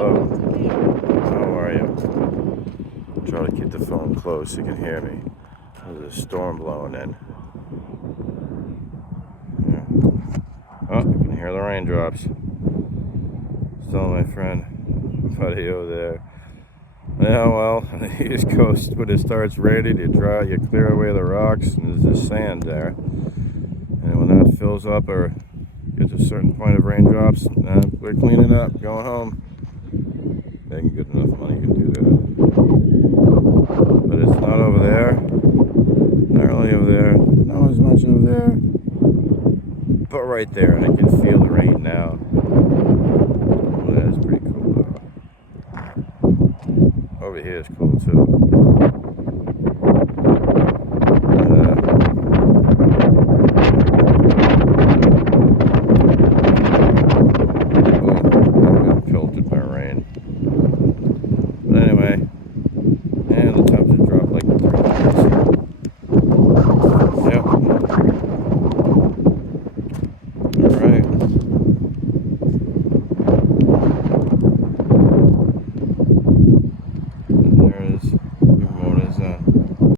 Hello. How are you? Try to keep the phone close so you can hear me. There's a storm blowing in. Yeah. Oh, you can hear the raindrops. Still my friend, buddy over there. Yeah, well, on the East Coast, when it starts raining, you clear away the rocks, and there's just sand there. And when that fills up or gets a certain point of raindrops, we're cleaning up, going home. Making good enough money, you can do that. But it's not over there. Not really over there. Not as much over there. But right there, and I can feel the rain now. Oh, that is pretty cool though. Over here is cool too.